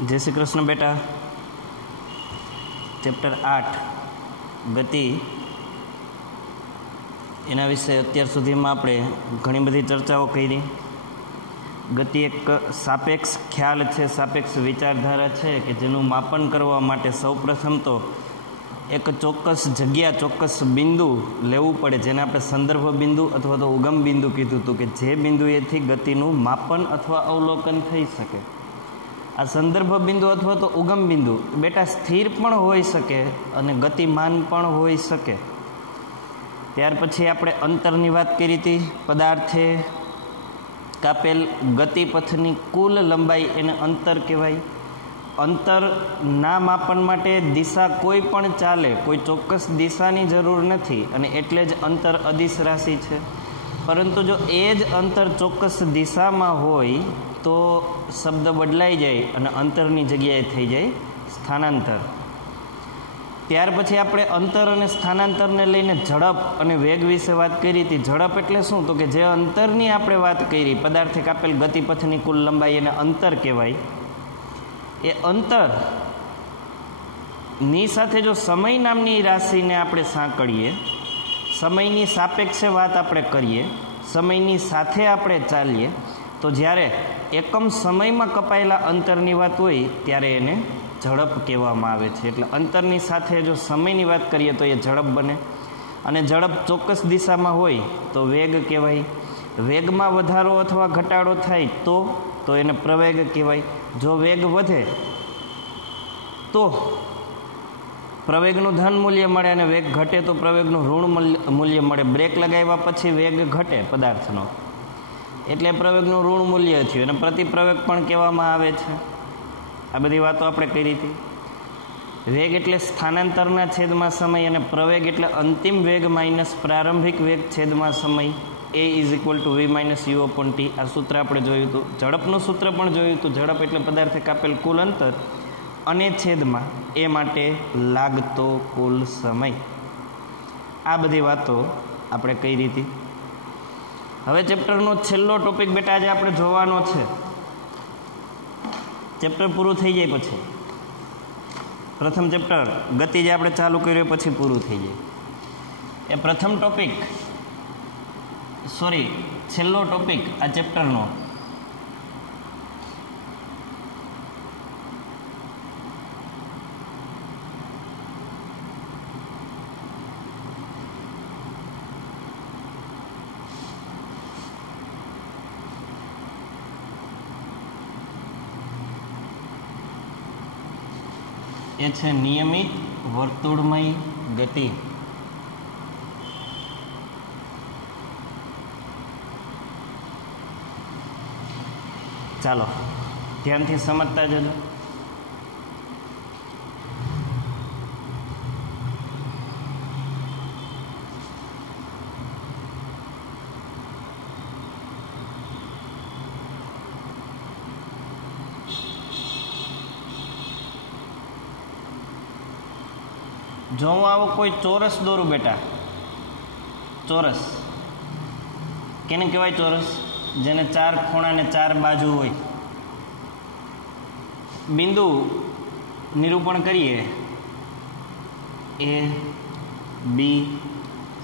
जय श्री कृष्ण बेटा। चैप्टर 8 गति एना विषे अत्यार सुधीमां आपणे घणी बधी चर्चाओ करी। गति एक सापेक्ष ख्याल है, सापेक्ष विचारधारा है कि जेनुं मापन करवा माटे सौप्रथम तो एक चोक्कस जग्या चोक्कस बिंदु लेवू पड़े, जेने आपणे संदर्भ बिंदु अथवा तो उगम बिंदु कीधुं हतुं कि जे बिंदुएथी गतिनुं मापन अथवा अवलोकन थई शके। आ संदर्भ बिंदु अथवा तो उगम बिंदु बेटा स्थिर पण होई शके अने गतिमान पण होई शके। त्यार पछी आपणे अंतरनी वात करी हती। पदार्थे कापेल गतिपथनी कुल लंबाई एने अंतर कहेवाय। अंतर ना मापन माटे दिशा कोई पण चाले, कोई चोक्कस दिशानी जरूर नथी अने एटले ज अंतर अदिश राशि छे। परंतु जो ए ज अंतर चोक्कस दिशामां होय तो शब्द बदलाई जाए अने अंतरनी जग्याए थई जाए स्थानांतर। त्यार पछी आपणे अंतर अने स्थानांतरने लईने झड़प अने वेग विषे वात करी हती। झड़प एटले शुं तो के जे अंतरनी आपणे वात करी, पदार्थे कापेल गतिपथनी कुल लंबाई एने अंतर कहेवाय। ए अंतर नी साथे जो समय नामनी राशिने आपणे सांकळीए, समयनी सापेक्षे वात आपणे करीए, समयनी साथे आपणे चालीए तो ज्यारे एकम समयमां कपाયેલા अंतरनी वात होय त्यारे एने झड़प कहेवामां आवे छे। एटले अंतरनी साथे जो समयनी वात करीए तो ए झड़प बने अने झड़प चोक्कस दिशामां होय तो वेग कहेवाय। वेगमां वधारो अथवा घटाडो थाय तो एने प्रवेग कहेवाय। जो वेग वधे तो प्रवेगनुं धन मूल्य मळे अने वेग घटे तो प्रवेगनुं ऋण मूल्य मळे। ब्रेक लगाव्या पछी वेग घटे पदार्थनो एटले प्रवेगनुं ऋण मूल्य थयुं अने प्रतिप्रवेग पण कहेवामां आवे छे। आ बधी वातो आपणे करी हती। वेग एटले स्थानांतरना छेदमां समय अने प्रवेग एटले अंतिम वेग माइनस प्रारंभिक वेग छेदमां समय। A is equal to v minus u upon t. आ सूत्र आपणे जोयुं हतुं। झड़पनुं सूत्र पण जोयुं हतुं। झड़प एटले पदार्थे कापेल कुल अंतर अने छेदमां ए माटे लागतो कुल समय। आ बधी वातो आपणे करी हती। हवे चेप्टरनो छेल्लो टॉपिक बेटा आज आपणे जोवानो छे। चेप्टर पूरुं थई जाय पछी प्रथम चेप्टर गति जे आपणे चालू कर्यो पछी पूरुं थई जाय। ए प्रथम टॉपिक छेल्लो टॉपिक आ चेप्टरनो ए छे नियमित वर्तुळमय गति। चालो ध्यानथी समझता जजो। जो हूँ आवो कोई चोरस दोरू बेटा, चोरस केने कहेवाय? चोरस जेने चार खूणा ने चार बाजू होय। बिंदु निरूपण करिए ए बी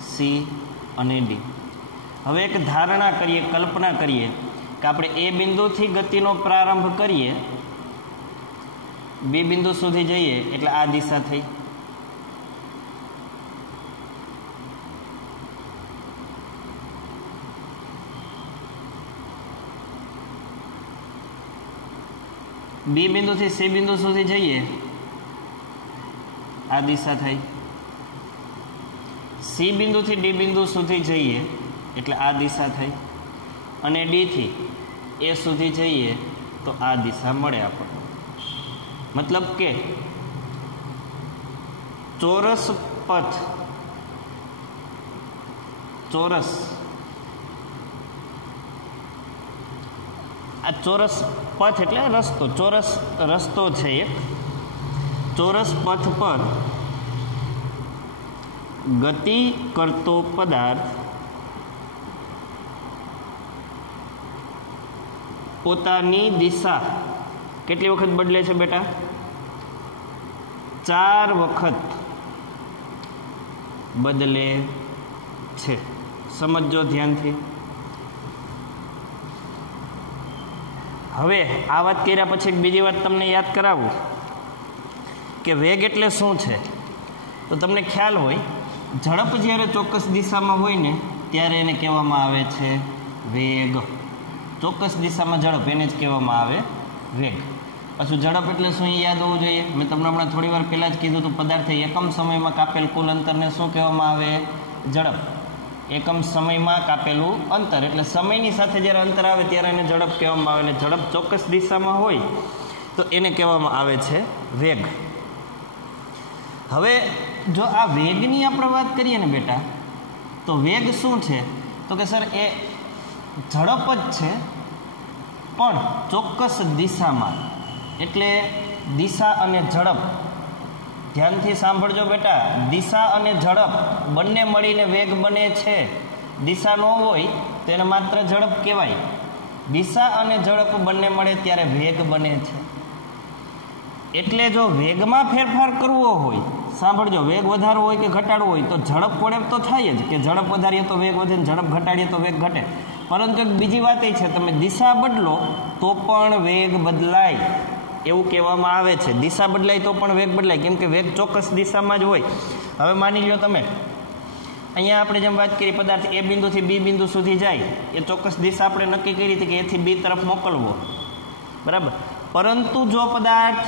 सी अने डी। हवे एक धारणा करिए, कल्पना करिए कि आपणे ए बिंदुथी गतिनो प्रारंभ करिए, बी बिंदु सुधी जईए एटले आ दिशा थई। बी बिंदु थी सी बिंदु सुधी जईए आ दिशा थई। सी बिंदु थी डी बिंदु सुधी जईए एटले आ दिशा थई अने डी थी ए सुधी जईए तो आ दिशा मळे आपणे। मतलब के चोरस पथ, चोरस आ चोरस पथ एटले रस्तो, चोरस रस्तो छे। एक चोरस पथ पर गति करतो पदार्थ पोतानी दिशा કેટલી વખત બદલે છે બેટા? 4 વખત બદલે છે. સમજો ધ્યાનથી. હવે આ વાત કર્યા પછી એક બીજી વાત તમને યાદ કરાવું કે વેગ એટલે શું છે. તો તમને ખ્યાલ હોય, ઝડપ જ્યારે ચોક્કસ દિશામાં હોય ને ત્યારે એને કહેવામાં આવે છે વેગ. ચોક્કસ દિશામાં ઝડપ એને જ કહેવામાં આવે વેગ. પાછું ઝડપ એટલે શું એ યાદ હોવું જોઈએ. મેં તમને હમણાં થોડી વાર પહેલાં જ કીધું હતું, પદાર્થે એકમ સમયમાં કાપેલ કુલ અંતરને શું કહેવામાં આવે? ઝડપ. એકમ સમયમાં કાપેલું અંતર એટલે સમયની સાથે જ્યારે અંતર આવે ત્યારે એને ઝડપ કહેવામાં આવે. અને ઝડપ ચોક્કસ દિશામાં હોય તો એને કહેવામાં આવે છે વેગ. હવે જો આ વેગની આપણે વાત કરીએ ને બેટા, તો વેગ શું છે? તો કે સર એ ઝડપ જ છે પણ ચોક્કસ દિશામાં. એટલે દિશા અને ઝડપ, ધ્યાનથી સાંભળજો બેટા, દિશા અને ઝડપ બંને મળીને વેગ બને છે. દિશા ન હોય તો એને માત્ર ઝડપ કહેવાય. દિશા અને ઝડપ બંને મળે ત્યારે વેગ બને છે. એટલે જો વેગમાં ફેરફાર કરવો હોય, સાંભળજો, વેગ વધારવો હોય કે ઘટાડવો હોય તો ઝડપ વડે તો થાય જ, કે ઝડપ વધારીએ તો વેગ વધે, ઝડપ ઘટાડીએ તો વેગ ઘટે. પરંતુ એક બીજી વાત એ છે, તમે દિશા બદલો તો પણ વેગ બદલાય એવું કહેવામાં આવે છે. દિશા બદલાય તો પણ વેગ બદલાય, કેમ કે વેગ ચોક્કસ દિશામાં જ હોય. હવે માની લો તમે અહીંયા આપણે જેમ વાત કરી, પદાર્થ એ બિંદુથી બી બિંદુ સુધી જાય, એ ચોક્કસ દિશા આપણે નક્કી કરી હતી કે એથી બી તરફ મોકલવો, બરાબર. પરંતુ જો પદાર્થ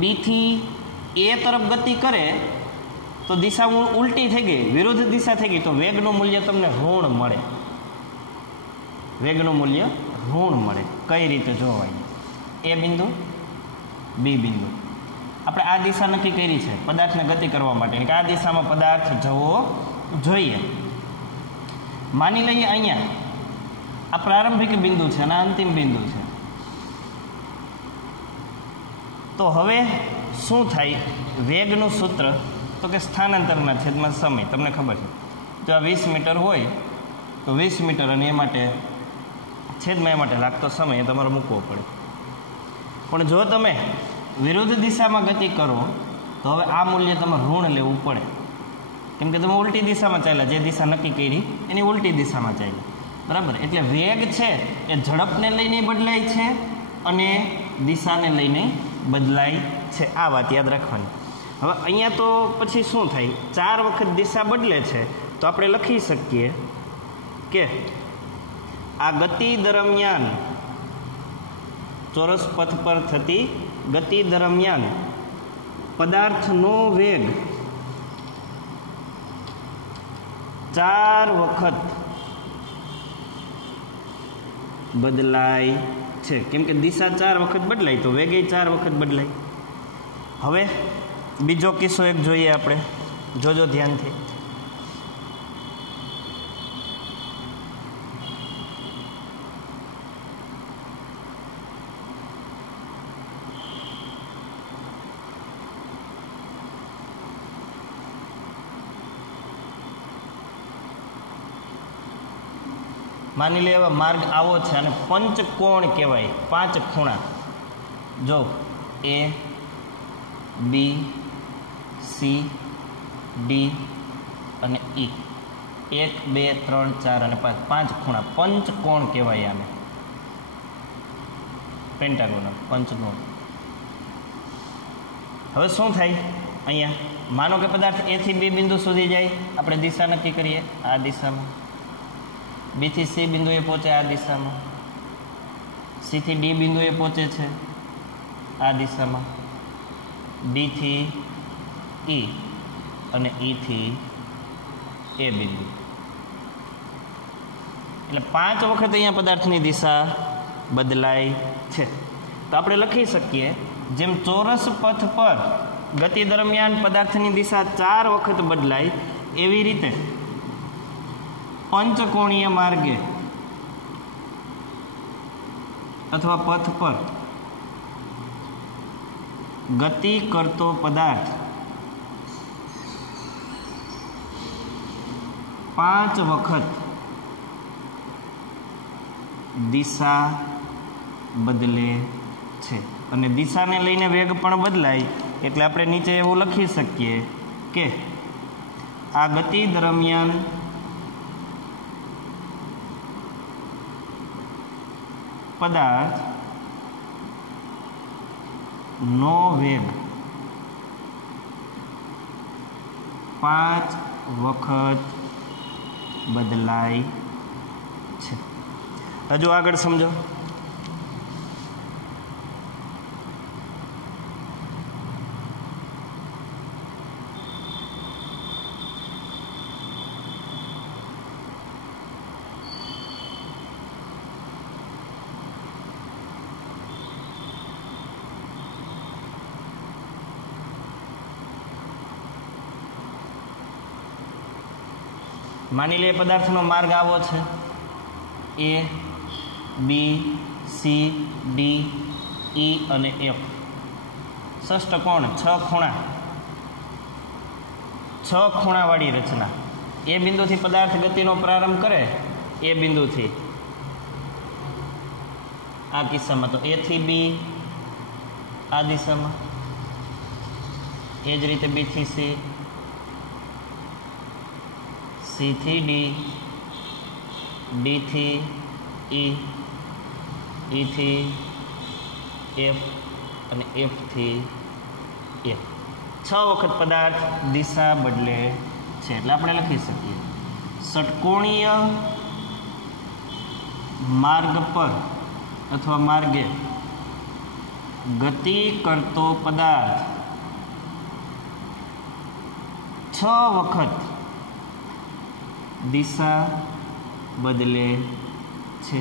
બીથી એ તરફ ગતિ કરે તો દિશા ઉલટી થઈ ગઈ, વિરુદ્ધ દિશા થઈ ગઈ, તો વેગનું મૂલ્ય તમને ઋણ મળે. વેગનું મૂલ્ય ઋણ મળે. કઈ રીતે જોવાય? એ બિંદુ બી બિંદુ, આપણે આ દિશા નક્કી કરી છે પદાર્થને ગતિ કરવા માટે કે આ દિશામાં પદાર્થ જવો જોઈએ. માની લઈએ અહીંયા આ પ્રારંભિક બિંદુ છે અને અંતિમ બિંદુ છે. તો હવે શું થાય? વેગનું સૂત્ર તો કે સ્થાનાંતરના છેદમાં સમય. તમને ખબર છે, જો આ 20 મીટર હોય તો 20 મીટર અને એ માટે છેદમાં એ માટે લાગતો સમય એ તમારે મૂકવો પડે. પણ જો તમે વિરુદ્ધ દિશામાં ગતિ કરો તો હવે આ મૂલ્ય તમારે ઋણ લેવું પડે, કેમ કે તમે ઉલટી દિશામાં ચાલ્યા, જે દિશા નક્કી કરી એની ઉલટી દિશામાં ચાલ્યા, બરાબર. એટલે વેગ છે એ ઝડપને લઈને બદલાય છે અને દિશાને લઈને બદલાય છે. આ વાત યાદ રાખવાની. હવે અહીંયા તો પછી શું થાય? 4 વખત દિશા બદલે છે તો આપણે લખી શકીએ કે આ ગતિ દરમિયાન, ચોરસ પથ પર થતી ગતિ દરમિયાન પદાર્થનો વેગ 4 વખત બદલાય છે. કેમ કે દિશા 4 વખત બદલાય તો વેગે 4 વખત બદલાય. હવે બીજો કિસ્સો એક જોઈએ આપણે, જોજો ધ્યાનથી. માની લે એવા માર્ગ આવો છે અને પંચકોણ કહેવાય, 5 ખૂણા. જો એ, બી, સી, ડી અને ઈ. 1 2 3 4 અને 5, 5 ખૂણા, પંચકોણ કહેવાય આને. પેન્ટાગોનલ, પંચકોણ. હવે શું થાય? અહીંયા માનો કે પદાર્થ એ થી બી બિંદુ સુધી જાય, આપણે દિશા નક્કી કરીએ આ દિશામાં. બી થી સી બિંદુએ પહોંચે આ દિશામાં. સી થી ડી બિંદુએ પહોંચે છે આ દિશામાં. ડી થી ઈ અને ઈ થી એ બિંદુ. એટલે 5 વખત અહીંયા પદાર્થની દિશા બદલાય છે. તો આપણે લખી શકીએ, જેમ ચોરસ પથ પર ગતિ દરમિયાન પદાર્થની દિશા 4 વખત બદલાય, એવી રીતે પંચકોણીય માર્ગે અથવા પથ પર ગતિ કરતો પદાર્થ 5 વખત દિશા બદલે છે. અને દિશાને લઈને વેગ પણ બદલાય, એટલે આપણે નીચે એવું લખી શકીએ કે આ ગતિ દરમિયાન પદાર્થ નો વેગ 5 વખત બદલાય છે. હજુ આગળ સમજો. માની લે પદાર્થનો માર્ગ આવો છે, એ બી સી ડી ઈ અને એફ. ષષ્ટકોણ 6 ખૂણા, 6 ખૂણાવાળી રચના. એ બિંદુથી પદાર્થ ગતિનો પ્રારંભ કરે, એ બિંદુથી આ કિસ્સામાં તો એ થી બી આ દિશામાં, એ જ રીતે બી થી સી, સી થી ડી, ડી થી ઈ, ઈ થી એફ અને એફ થી એ. 6 વખત પદાર્થ દિશા બદલે છે. એટલે આપણે લખી શકીએ ષટકોણીય માર્ગ પર અથવા માર્ગે ગતિ કરતો પદાર્થ 6 વખત દિશા બદલે છે.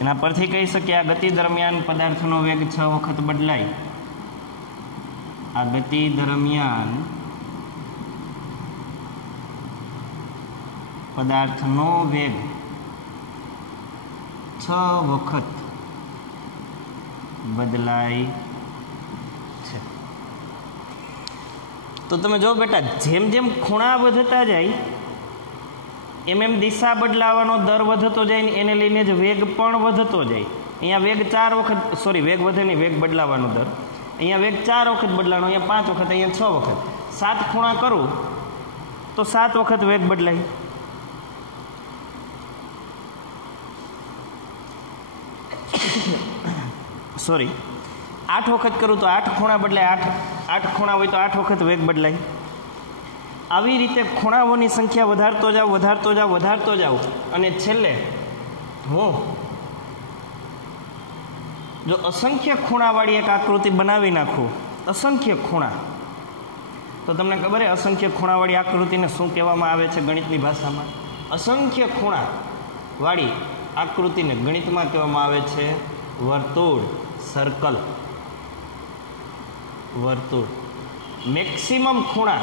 એના પરથી કહી શકીએ આ ગતિ દરમિયાન પદાર્થનો વેગ 6 વખત બદલાય. આ ગતિ દરમિયાન પદાર્થનો વેગ 6 વખત બદલાય છે. તો તમે જો બેટા, જેમ જેમ ખૂણા વધતા જાય એમ એમ દિશા બદલાવાનો દર વધતો જાય ને એને લઈને જ વેગ પણ વધતો જાય. અહીંયા વેગ 4 વખત, સોરી વેગ વધે નહીં, વેગ બદલાવાનો દર. અહીંયા વેગ 4 વખત બદલાવાનો, અહીંયા 5 વખત, અહીંયા 6 વખત. 7 ખૂણા કરું તો 7 વખત વેગ બદલાય. સોરી 8 વખત કરું તો 8 ખૂણા બદલાય. 8 ખૂણા હોય તો 8 વખત વેગ બદલાય. આવી રીતે ખૂણાઓની સંખ્યા વધારતો જાવ અને છેલ્લે હું જો અસંખ્ય ખૂણાવાળી એક આકૃતિ બનાવી નાખું, અસંખ્ય ખૂણા, તો તમને ખબર છે અસંખ્ય ખૂણાવાળી આકૃતિને શું કહેવામાં આવે છે ગણિતની ભાષામાં? અસંખ્ય ખૂણાવાળી આકૃતિને ગણિતમાં કહેવામાં આવે છે વર્તુળ, સર્કલ. વર્તુળ. મેક્સિમમ ખૂણા,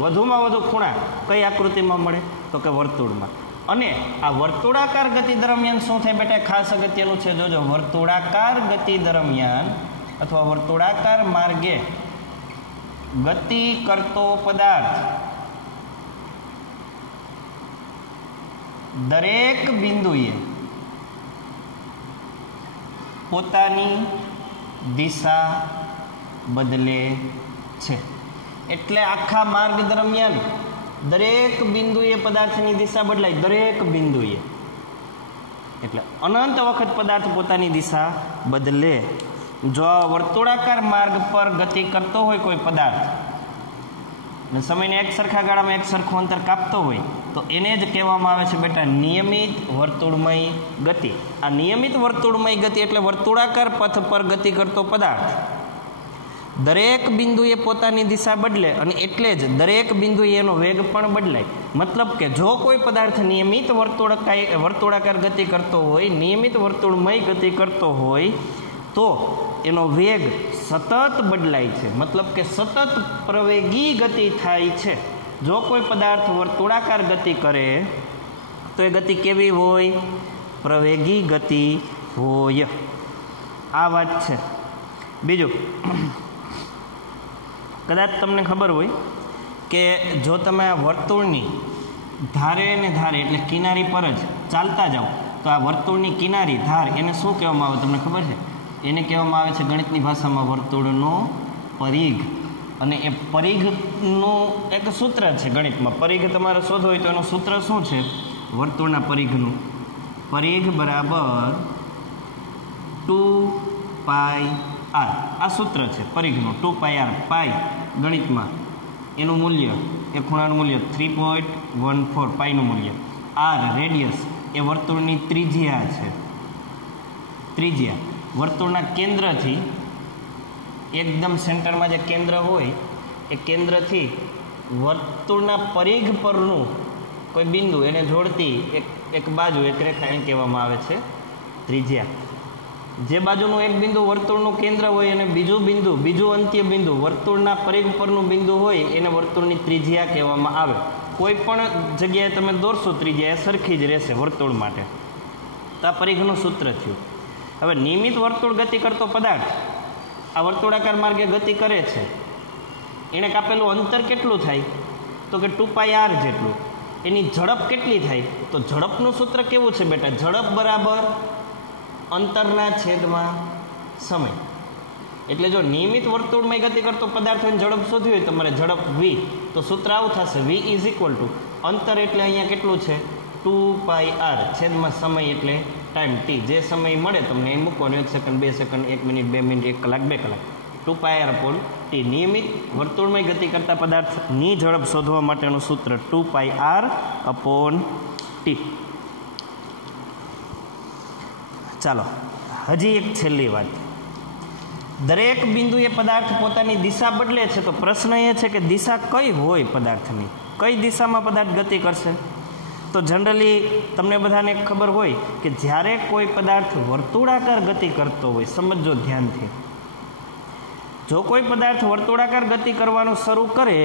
વધુમાં વધુ ખૂણા કઈ આકૃતિમાં મળે? તો કે વર્તુળમાં. અને આ વર્તુળાકાર ગતિ દરમિયાન શું થાય બેટા? ખાસ અગત્યનું છે, જોજો. વર્તુળાકાર ગતિ દરમિયાન અથવા વર્તુળાકાર માર્ગે ગતિ કરતો પદાર્થ દરેક બિંદુએ પોતાની દિશા બદલે છે. એટલે આખા માર્ગ દરમિયાન દરેક બિંદુએ પદાર્થની દિશા બદલાય, દરેક બિંદુએ. એટલે અનંત વખત પદાર્થ પોતાની દિશા બદલે. જો વર્તુળાકાર માર્ગ પર ગતિ કરતો હોય કોઈ પદાર્થ અને સમયને એક સરખા ગાળામાં એક સરખું અંતર કાપતો હોય તો એને જ કહેવામાં આવે છે બેટા નિયમિત વર્તુળમય ગતિ. આ નિયમિત વર્તુળમય ગતિ એટલે વર્તુળાકાર પથ પર ગતિ કરતો પદાર્થ દરેક બિંદુએ પોતાની દિશા બદલે અને એટલે જ દરેક બિંદુએ એનો વેગ પણ બદલાય. મતલબ કે જો કોઈ પદાર્થ નિયમિત વર્તુળાકાર ગતિ કરતો હોય, નિયમિત વર્તુળમય ગતિ કરતો હોય તો એનો વેગ સતત બદલાય છે. મતલબ કે સતત પ્રવેગી ગતિ થાય છે. જો કોઈ પદાર્થ વર્તુળાકાર ગતિ કરે તો એ ગતિ કેવી હોય? પ્રવેગી ગતિ હોય. આ વાત છે. બીજું, કદાચ તમને ખબર હોય કે જો તમે આ વર્તુળની ધારે ને ધારે એટલે કિનારી પર જ ચાલતા જાઓ તો આ વર્તુળની કિનારી ધાર એને શું કહેવામાં આવે તમને ખબર છે? એને કહેવામાં આવે છે ગણિતની ભાષામાં વર્તુળનો પરિઘ. અને એ પરિઘનું એક સૂત્ર છે ગણિતમાં. પરિઘ તમારે શોધવો હોય તો એનું સૂત્ર શું છે? વર્તુળના પરિઘનું પરિઘ બરાબર 2πr. આ સૂત્ર છે પરિઘનું 2πr. પાઈ ગણિતમાં એનું મૂલ્ય, એ ખૂણાનું મૂલ્ય 3.14, પાઈનું મૂલ્ય. આર રેડિયસ એ વર્તુળની ત્રિજ્યા છે. ત્રિજ્યા વર્તુળના કેન્દ્રથી એકદમ સેન્ટરમાં જે કેન્દ્ર હોય એ કેન્દ્રથી વર્તુળના પરિઘ પરનું કોઈ બિંદુ એને જોડતી એક બાજુ, એક રેખા એને કહેવામાં આવે છે ત્રિજ્યા. જે બાજુનું એક બિંદુ વર્તુળનું કેન્દ્ર હોય અને બીજું બિંદુ, બીજું અંત્ય બિંદુ વર્તુળના પરિઘ પરનું બિંદુ હોય એને વર્તુળની ત્રિજ્યા કહેવામાં આવે. કોઈ પણ જગ્યાએ તમે દોરશો ત્રિજ્યા એ સરખી જ રહેશે વર્તુળ માટે. તો આ પરિઘનું સૂત્ર થયું. હવે નિયમિત વર્તુળ ગતિ કરતો પદાર્થ આ વર્તુળાકાર માર્ગે ગતિ કરે છે, એણે કાપેલું અંતર કેટલું થાય? તો કે 2πr જેટલું. એની ઝડપ કેટલી થાય? તો ઝડપનું સૂત્ર કેવું છે બેટા? ઝડપ બરાબર અંતરના છેદમાં સમય. એટલે જો નિયમિત વર્તુળમાં ગતિ કરતો પદાર્થની ઝડપ શોધવી હોય તમારે ઝડપ v, તો સૂત્ર આવું થશે v = અંતર એટલે અહીંયા કેટલું છે? 2πr છેદમાં સમય એટલે ટાઈમ t. જે સમય મળે તમને એ મૂકવાનો, 1 સેકન્ડ 2 સેકન્ડ 1 મિનિટ 2 મિનિટ 1 કલાક 2 કલાક. 2πr/t. નિયમિત વર્તુળમાં ગતિ કરતા પદાર્થની ઝડપ શોધવા માટેનું સૂત્ર 2πr/t. ચાલો હજી એક છેલ્લી વાત. દરેક બિંદુએ પદાર્થ પોતાની દિશા બદલે છે. તો પ્રશ્ન એ છે કે દિશા કઈ હોય પદાર્થની? કઈ દિશામાં પદાર્થ ગતિ કરશે? તો જનરલી તમને બધાને ખબર હોય કે જ્યારે કોઈ પદાર્થ વર્તુળાકાર ગતિ કરતો હોય, સમજો ધ્યાનથી, જો કોઈ પદાર્થ વર્તુળાકાર ગતિ કરવાનું શરૂ કરે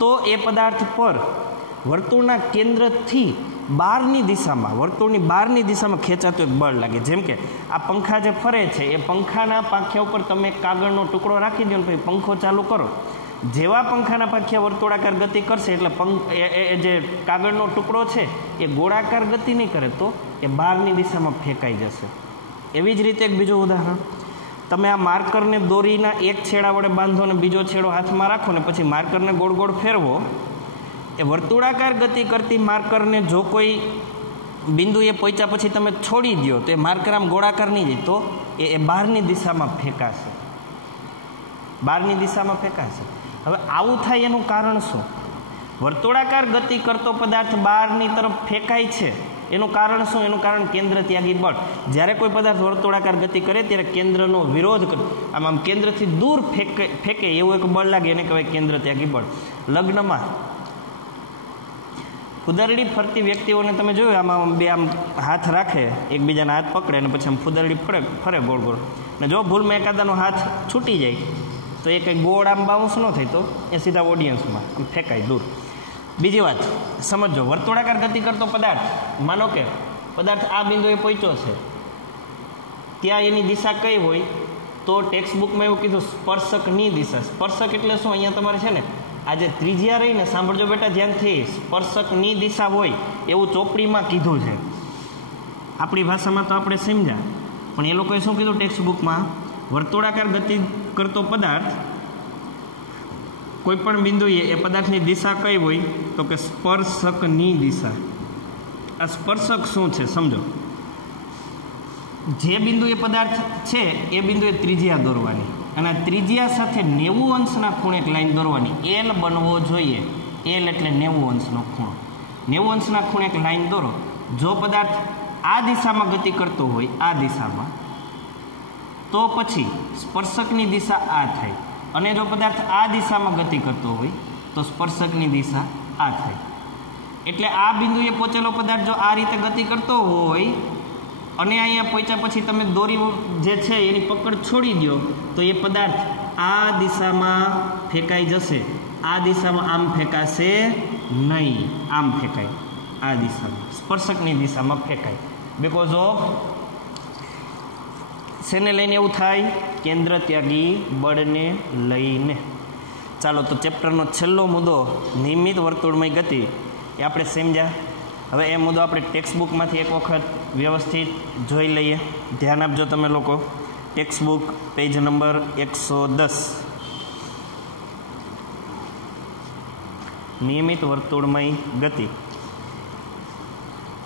તો એ પદાર્થ પર વર્તુળના કેન્દ્રથી બહારની દિશામાં, વર્તુળની બહારની દિશામાં ખેંચાતું એક બળ લાગે. જેમ કે આ પંખા જે ફરે છે એ પંખાના પાંખિયા ઉપર તમે કાગળનો ટુકડો રાખી દો ને પછી પંખો ચાલુ કરો. જેવા પંખાના પાંખિયા વર્તુળાકાર ગતિ કરશે એટલે એ જે કાગળનો ટુકડો છે એ ગોળાકાર ગતિ નહીં કરે, તો એ બહારની દિશામાં ફેંકાઈ જશે. એવી જ રીતે એક બીજું ઉદાહરણ, તમે આ માર્કરને દોરીના એક છેડા વડે બાંધો ને બીજો છેડો હાથમાં રાખો ને પછી માર્કરને ગોળ ગોળ ફેરવો. એ વર્તુળાકાર ગતિ કરતી માર્કરને જો કોઈ બિંદુએ પહોંચ્યા પછી તમે છોડી દો તો એ માર્કર આમ ગોળાકાર નહીં જાય, તો એ બહારની દિશામાં ફેંકાશે. બહારની દિશામાં ફેંકાશે. હવે આવું થાય એનું કારણ શું? વર્તુળાકાર ગતિ કરતો પદાર્થ બહારની તરફ ફેંકાય છે એનું કારણ શું? એનું કારણ કેન્દ્ર ત્યાગી બળ. જ્યારે કોઈ પદાર્થ વર્તુળાકાર ગતિ કરે ત્યારે કેન્દ્રનો વિરોધ કરે, આમ કેન્દ્રથી દૂર ફેંકે એવું એક બળ લાગે, એને કહેવાય કેન્દ્ર ત્યાગી બળ. લગ્નમાં ફુદરડી ફરતી વ્યક્તિઓને તમે જોયું, આમાં બે આમ હાથ રાખે, એકબીજાના હાથ પકડે અને પછી આમ ફુદરડી ફરે ગોળ ગોળ, ને જો ભૂલમાં એકાદાનો હાથ છૂટી જાય તો એ કંઈ ગોળ આમ બાઉન્સ ન થાય, તો એ સીધા ઓડિયન્સમાં આમ ફેંકાય દૂર. બીજી વાત સમજો, વર્તુળાકાર ગતિ કરતો પદાર્થ, માનો કે પદાર્થ આ બિંદુએ પહોંચ્યો છે, ત્યાં એની દિશા કઈ હોય? તો ટેક્સ્ટ બુકમાં એવું કીધું સ્પર્શકની દિશા. સ્પર્શક એટલે શું? અહીંયા તમારે છે ને આ જે ત્રિજ્યા રહી ને, સાંભળજો બેટા ધ્યાનથી, સ્પર્શકની દિશા હોય એવું ચોપડીમાં કીધું છે. આપણી ભાષામાં તો આપણે સમજ્યા, પણ એ લોકોએ શું કીધું ટેક્સ્ટ બુકમાં? વર્તુળાકાર ગતિ કરતો પદાર્થ કોઈ પણ બિંદુએ એ પદાર્થની દિશા કઈ હોય? તો કે સ્પર્શકની દિશા. આ સ્પર્શક શું છે સમજો. જે બિંદુએ પદાર્થ છે એ બિંદુએ ત્રિજ્યા દોરવાની અને ત્રિજ્યા સાથે 90 અંશના ખૂણે એક લાઈન દોરવાની. એલ બનવો જોઈએ. એલ એટલે 90 અંશનો ખૂણો. 90 અંશના ખૂણે એક લાઈન દોરો. જો પદાર્થ આ દિશામાં ગતિ કરતો હોય, આ દિશામાં, તો પછી સ્પર્શકની દિશા આ થાય. અને જો પદાર્થ આ દિશામાં ગતિ કરતો હોય તો સ્પર્શકની દિશા આ થાય. એટલે આ બિંદુએ પહોંચેલો પદાર્થ જો આ રીતે ગતિ કરતો હોય અને અહીંયા પહોંચ્યા પછી તમે દોરી જે છે એની પકડ છોડી દો તો એ પદાર્થ આ દિશામાં ફેંકાઈ જશે. આ દિશામાં આમ ફેંકાશે નહીં, આમ ફેંકાય. આ દિશામાં સ્પર્શકની દિશામાં ફેંકાય. બિકોઝ ઓફ શેને લઈને એવું થાય? કેન્દ્ર ત્યાગી બળને લઈને. ચાલો તો ચેપ્ટરનો છેલ્લો મુદ્દો નિયમિત વર્તુળમય ગતિ એ આપણે સમજ્યા. હવે એ મુદ્દો આપણે ટેક્સ્ટ બુકમાંથી એક વખત વ્યવસ્થિત જોઈ લઈએ. ધ્યાન આપજો તમે લોકો. Text book page number 110. નિયમિત વર્તુળમય ગતિ.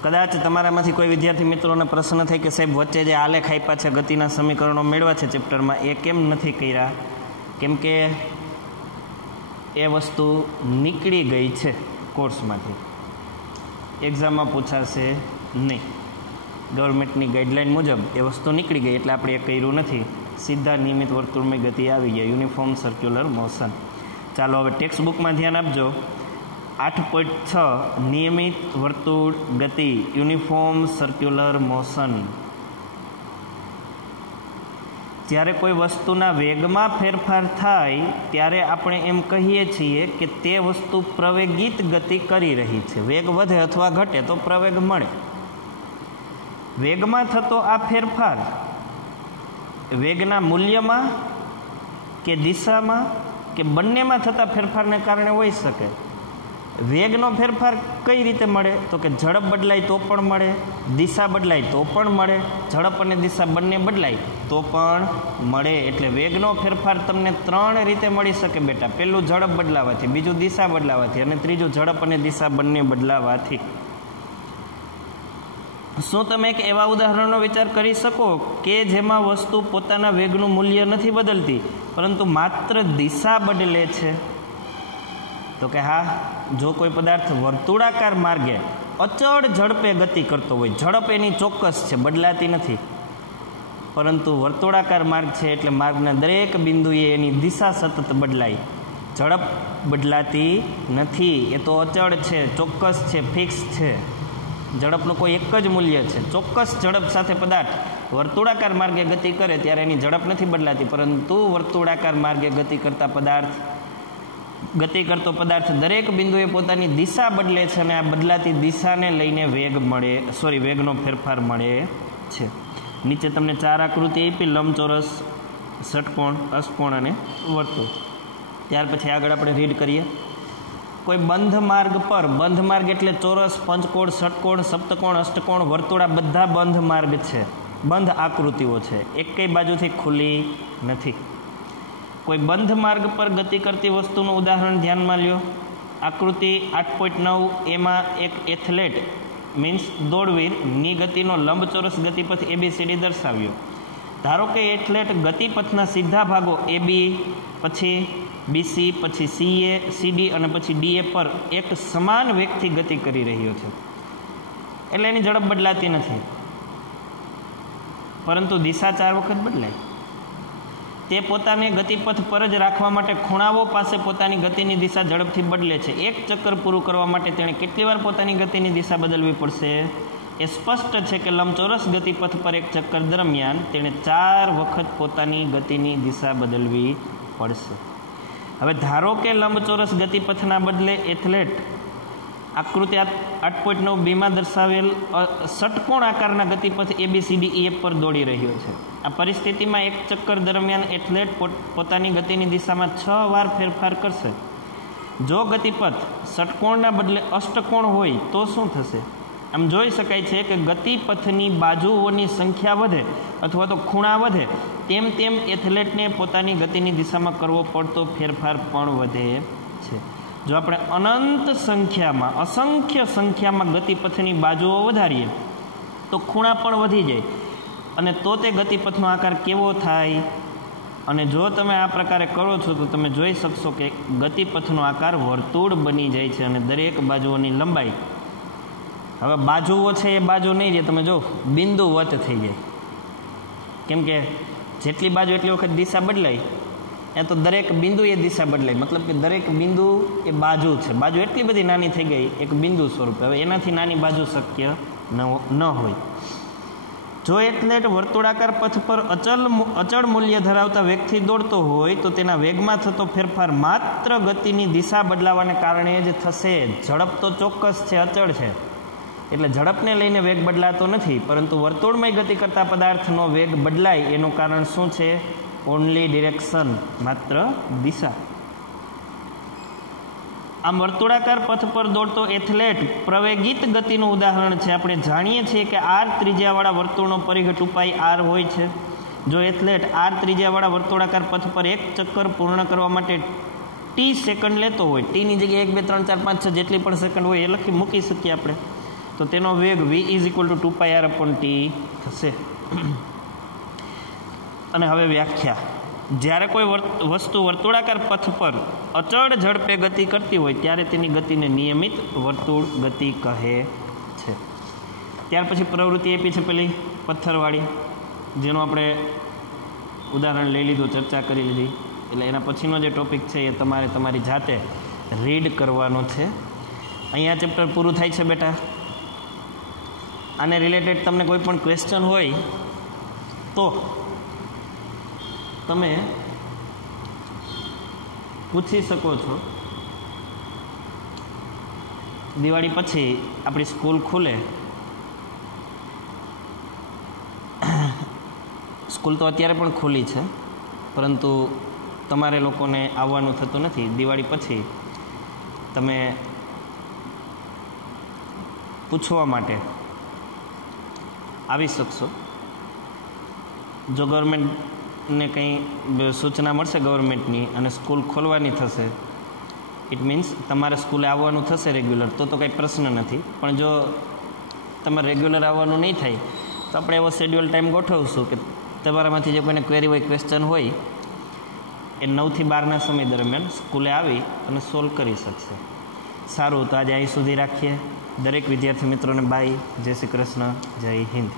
કદાચ તમારામાંથી કોઈ વિદ્યાર્થી મિત્રોને પ્રશ્ન થાય કે સાહેબ વચ્ચે જે આલેખ આપ્યા છે ગતિના સમીકરણો મેળવ્યા છે ચેપ્ટરમાં, એ કેમ નથી કર્યા? કેમ કે એ વસ્તુ નીકળી ગઈ છે કોર્સમાંથી, એક્ઝામમાં પૂછાશે નહીં. ગવર્મેન્ટની ગાઈડલાઇન મુજબ એ વસ્તુ નીકળી ગઈ એટલે આપણે એ કર્યું નથી. સીધા નિયમિત વર્તુળમય ગતિ આવી ગયા, યુનિફોર્મ સર્ક્યુલર મોશન. ચાલો હવે ટેક્સ્ટ બુકમાં ધ્યાન આપજો. 8.6 નિયમિત વર્તુળ ગતિ, યુનિફોર્મ સર્ક્યુલર મોશન. જ્યારે કોઈ વસ્તુના વેગમાં ફેરફાર થાય ત્યારે આપણે એમ કહીએ છીએ કે તે વસ્તુ પ્રવેગિત ગતિ કરી રહી છે. વેગ વધે અથવા ઘટે તો પ્રવેગ મળે. વેગમાં થતો આ ફેરફાર વેગના મૂલ્યમાં કે દિશામાં કે બંનેમાં થતા ફેરફારને કારણે હોઈ શકે. વેગનો ફેરફાર કઈ રીતે મળે? તો કે ઝડપ બદલાય તો પણ મળે, દિશા બદલાય તો પણ મળે, ઝડપ અને દિશા બંને બદલાય તો પણ મળે. એટલે વેગનો ફેરફાર તમને 3 રીતે મળી શકે બેટા. પહેલું ઝડપ બદલાવાથી, બીજું દિશા બદલાવાથી અને ત્રીજું ઝડપ અને દિશા બંને બદલાવાથી. શું તમે એક એવા ઉદાહરણનો વિચાર કરી શકો કે જેમાં વસ્તુ પોતાના વેગનું મૂલ્ય નથી બદલતી પરંતુ માત્ર દિશા બદલે છે? તો કે હા, જો કોઈ પદાર્થ વર્તુળાકાર માર્ગે અચળ ઝડપે ગતિ કરતો હોય, ઝડપ એની ચોક્કસ છે, બદલાતી નથી, પરંતુ વર્તુળાકાર માર્ગ છે એટલે માર્ગના દરેક બિંદુએ એની દિશા સતત બદલાય, ઝડપ બદલાતી નથી. એ તો અચળ છે, ચોક્કસ છે, ફિક્સ છે. ઝડપનું કોઈ એક જ મૂલ્ય છે. ચોક્કસ ઝડપ સાથે પદાર્થ વર્તુળાકાર માર્ગે ગતિ કરે ત્યારે એની ઝડપ નથી બદલાતી, પરંતુ વર્તુળાકાર માર્ગે ગતિ કરતો પદાર્થ દરેક બિંદુએ પોતાની દિશા બદલે છે અને આ બદલાતી દિશાને લઈને વેગનો ફેરફાર મળે છે. નીચે તમને 4 આકૃતિ આપી, લંબચોરસ, ષટકોણ, અષ્ટકોણ અને વર્તુળ. ત્યાર પછી આગળ આપણે રીડ કરીએ. કોઈ બંધ માર્ગ પર, બંધ માર્ગ એટલે ચોરસ, પંચકોણ, ષટકોણ, સપ્તકોણ, અષ્ટકોણ, વર્તુળ, આ બધા બંધ માર્ગ છે, બંધ આકૃતિઓ છે, એકેય બાજુથી ખુલ્લી નથી. કોઈ બંધ માર્ગ પર ગતિ કરતી વસ્તુનું ઉદાહરણ ધ્યાનમાં લ્યો. આકૃતિ 8.9 એમાં એક એથ્લેટ મીન્સ દોડવીર ની ગતિનો લંબચોરસ ગતિપથ ABCD દર્શાવ્યો. ધારો કે એથ્લેટ ગતિપથના સીધા ભાગો AB, પછી BC, પછી CA, CD અને પછી DA પર એક સમાન વેગથી ગતિ કરી રહ્યો છે. એટલે એની ઝડપ બદલાતી નથી, પરંતુ દિશા 4 વખત બદલાય. તે પોતાને ગતિપથ પર જ રાખવા માટે ખૂણાઓ પાસે પોતાની ગતિની દિશા ઝડપથી બદલે છે. એક ચક્કર પૂરું કરવા માટે તેણે કેટલી વાર પોતાની ગતિની દિશા બદલવી પડશે? એ સ્પષ્ટ છે કે લંબચોરસ ગતિપથ પર એક ચક્કર દરમિયાન તેણે 4 વખત પોતાની ગતિની દિશા બદલવી પડશે. હવે ધારો કે લંબચોરસ ગતિપથના બદલે એથ્લેટ આકૃતિ 8.9 બીમાં દર્શાવેલ ષટકોણ આકારના ગતિપથ ABCDE પર દોડી રહ્યો છે. આ પરિસ્થિતિમાં એક ચક્કર દરમિયાન એથ્લેટ પોતાની ગતિની દિશામાં 6 વાર ફેરફાર કરશે. જો ગતિપથ ષટકોણના બદલે અષ્ટકોણ હોય તો શું થશે? આમ જોઈ શકાય છે કે ગતિપથની બાજુઓની સંખ્યા વધે અથવા તો ખૂણા વધે તેમ તેમ એથ્લેટને પોતાની ગતિની દિશામાં કરવો પડતો ફેરફાર પણ વધે છે. જો આપણે અસંખ્ય સંખ્યામાં ગતિપથની બાજુઓ વધારીએ તો ખૂણા પણ વધી જાય અને તો તે ગતિપથનો આકાર કેવો થાય? અને જો તમે આ પ્રકારે કરો છો તો તમે જોઈ શકશો કે ગતિપથનો આકાર વર્તુળ બની જાય છે અને દરેક બાજુઓની લંબાઈ, હવે બાજુઓ છે એ બાજુ નહીં રહે, તમે જો બિંદુવત થઈ જાય. કેમ કે જેટલી બાજુ એટલી વખત દિશા બદલાય, એ તો દરેક બિંદુ એ દિશા બદલાય, મતલબ કે દરેક બિંદુ એ બાજુ છે. બાજુ એટલી બધી નાની થઈ ગઈ એક બિંદુ સ્વરૂપે, હવે એનાથી નાની બાજુ શક્ય ન હોય. જો એથ્લેટ વર્તુળાકાર પથ પર અચળ મૂલ્ય ધરાવતા વેગથી દોડતો હોય તો તેના વેગમાં થતો ફેરફાર માત્ર ગતિની દિશા બદલાવાને કારણે જ થશે. ઝડપ તો ચોક્કસ છે, અચળ છે, એટલે ઝડપને લઈને વેગ બદલાતો નથી, પરંતુ વર્તુળમય ગતિ કરતા પદાર્થનો વેગ બદલાય એનું કારણ શું છે? ઓનલી ડિરેક્શન, માત્ર દિશા. આમ વર્તુળાકાર પથ પર દોડતો એથ્લેટ પ્રવેગિત ગતિનું ઉદાહરણ છે. આપણે જાણીએ છીએ કે R ત્રિજ્યાવાળા વર્તુળનો પરિઘ 2πr હોય છે. જો એથ્લેટ આર ત્રિજ્યાવાળા વર્તુળાકાર પથ પર એક ચક્કર પૂર્ણ કરવા માટે ટી સેકન્ડ લેતો હોય, ટીની જગ્યાએ 1 2 3 4 5 6 જેટલી પણ સેકન્ડ હોય એ લખી મૂકી શકીએ આપણે, તો તેનો વેગ v = 2πr/t થશે. અને હવે વ્યાખ્યા. જ્યારે કોઈ વસ્તુ વર્તુળાકાર પથ પર અચળ ઝડપે ગતિ કરતી હોય ત્યારે તેની ગતિને નિયમિત વર્તુળ ગતિ કહે છે. ત્યાર પછી પ્રવૃત્તિ આપી છે પેલી પથ્થરવાળી, જેનું આપણે ઉદાહરણ લઈ લીધું, ચર્ચા કરી લીધી. એટલે એના પછીનો જે ટોપિક છે એ તમારે તમારી જાતે રીડ કરવાનો છે. અહીંયા ચેપ્ટર પૂરું થાય છે બેટા. આને રિલેટેડ તમને કોઈ પણ ક્વેશ્ચન હોય તો તમે પૂછી શકો છો. દિવાળી પછી આપણી સ્કૂલ ખુલે. સ્કૂલ તો અત્યારે પણ ખુલ્લી છે, પરંતુ તમારે લોકોને આવવાનું થતું નથી. દિવાળી પછી તમે પૂછવા માટે આવી શકશો. જો ગવર્મેન્ટને કંઈ સૂચના મળશે ગવર્મેન્ટની અને સ્કૂલ ખોલવાની થશે, ઇટ મીન્સ તમારે સ્કૂલે આવવાનું થશે રેગ્યુલર, તો કંઈ પ્રશ્ન નથી. પણ જો તમારે રેગ્યુલર આવવાનું નહીં થાય તો આપણે એવો શેડ્યુલ ટાઈમ ગોઠવશું કે તમારામાંથી જે કોઈને ક્વેરી હોય, ક્વેશ્ચન હોય, એ 9 થી 12ના સમય દરમિયાન સ્કૂલે આવી અને સોલ્વ કરી શકશે. સારું, તો આજે અહીં સુધી રાખીએ. દરેક વિદ્યાર્થી મિત્રોને બાય, જય શ્રી કૃષ્ણ, જય હિન્દ.